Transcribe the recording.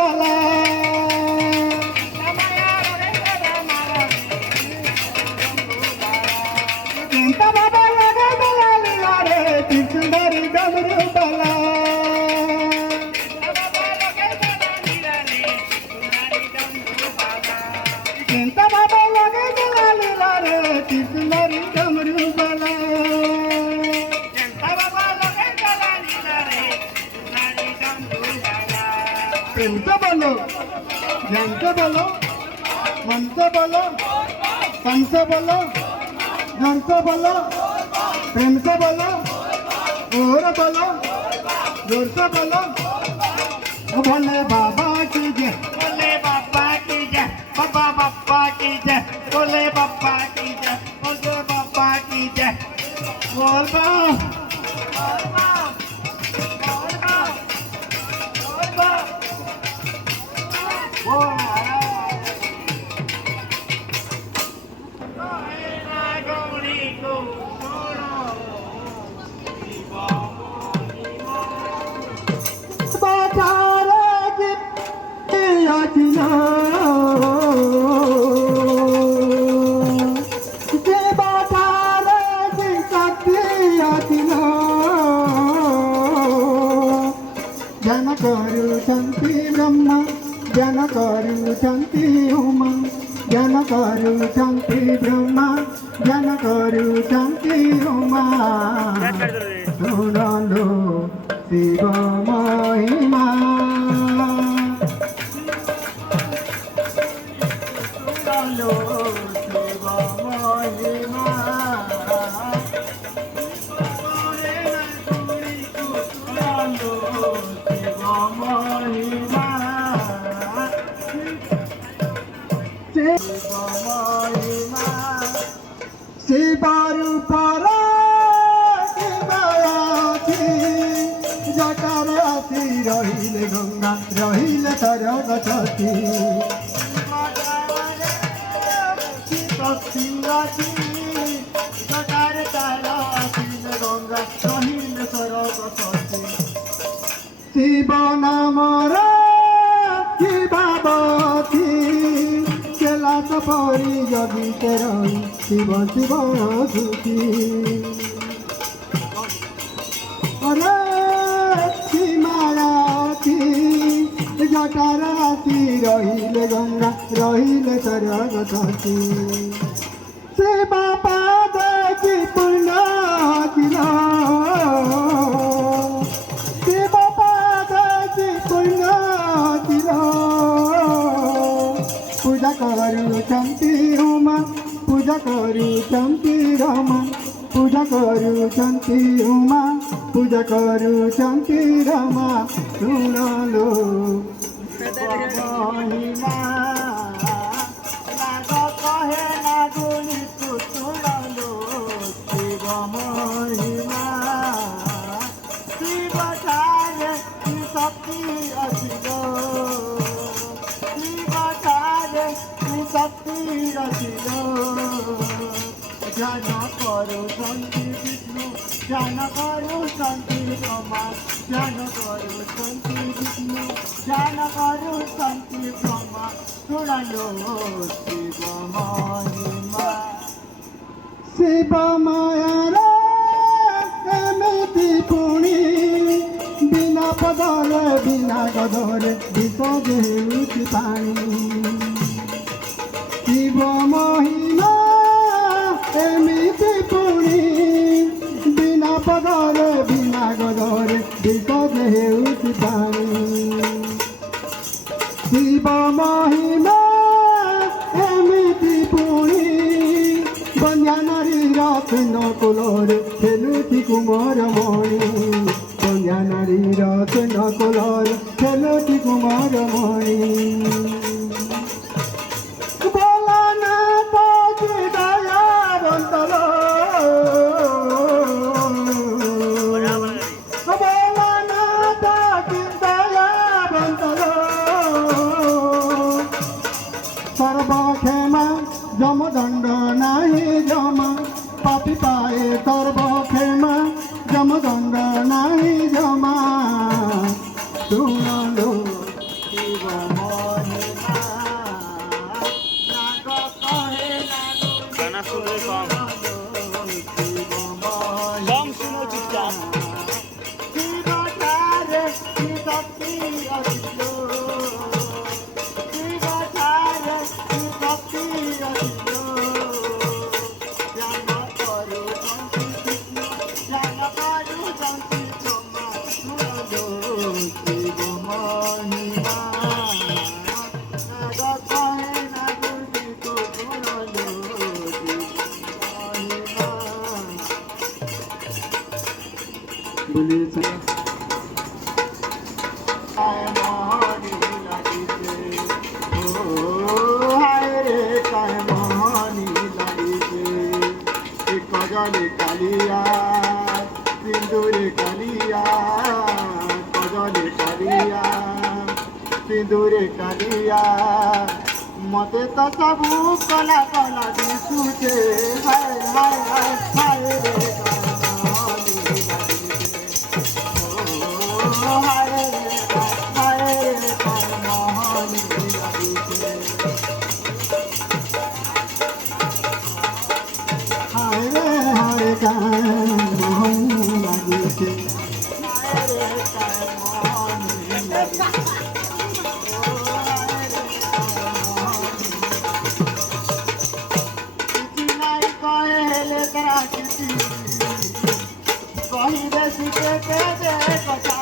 বালা চিন্তা বাবা লাগে বেলা লীলা রে ত্রিশূল ধরি ডমরু বালা চিন্তা বাবা লাগে বেলা লীলা রে ত্রিশূল ধরি ডমরু বালা प्रेम से बोलो ध्यान से बोलो मन से बोलो तन से बोलो धन से बोलो प्रेम से बोलो और बोलो जोर से बोलो भोले बाबा की जय भोले बाबा की जय बाबा बाबा की जय भोले बाबा की जय भोले बाबा की जय बोल बा जन करुछन्ति ब्रह्मा जन करुछन्ति उमा जन करुछन्ति ब्रह्मा जन करुछन्ति उमा सुनलो शिव महिमा सुनलो शिव महिमा शिवारू पर जटाराती रहिले गंगा रहिले सरस्वती गंगा रहिले सरस्वती शिव नामर शिवावती केलास परी जगिते रही शिव शिव सुखी अरे सीमाराती जटाराती रहिले गंगा रहिले सरस्वती शिव पाद की पुण्य शिव पाद की पुण्य पूजा करुछन्ति उमा पूजा करुछन्ति रमा पूजा करुछन्ति उमा पूजा करुछन्ति रमा सुनलो महिमा नाग कहे नागुनी सुनलो शिव महिमा शिव ठारे शक्ति असिलो शक्ति रचिलो ध्यान करो शांति विष्णु ध्यान करो शांति ब्रह्मा ध्यान करो शांति विष्णु ध्यान करो शांति ब्रह्मा सुनलो शिव महिमा शिव माया एमिति पुणी बिना पदरे बिना गदरे विष देउछि पानी शिव महिमा एमिति पुणी बिना पदरे बिना गदरे विष देउछि पानी शिव महिमा एमिति पुणी बन्या नारीर रत्न कोलरे खेलुछि कुमार मणि बन्या नारीर रत्न कोलरे खेलुछि कुमार मणि सर्वक्षेमा जमदण्ड नाही जमा पापी पाए सर्वक्षेमा जमदण्ड नाही जमा सुनलो शिव শুনেছে মনি লাগিছে ও হায় রে কায় মনি লাগিছে কজলে কালিয়া সিন্দুরে কালিয়া কজলে কালিয়া সিন্দুরে কালিয়া মতে তো সবু কলা কলা দিশুছে হায় হায় হায় হায় রে কায় মনি লাগিছে ও হায় রে হায় রে কায় মনি লাগিছে হায় রে হায় গান মোহন লাগিছে হায় রে কায় মনি লাগিছে কহিবে শিখে দে কথা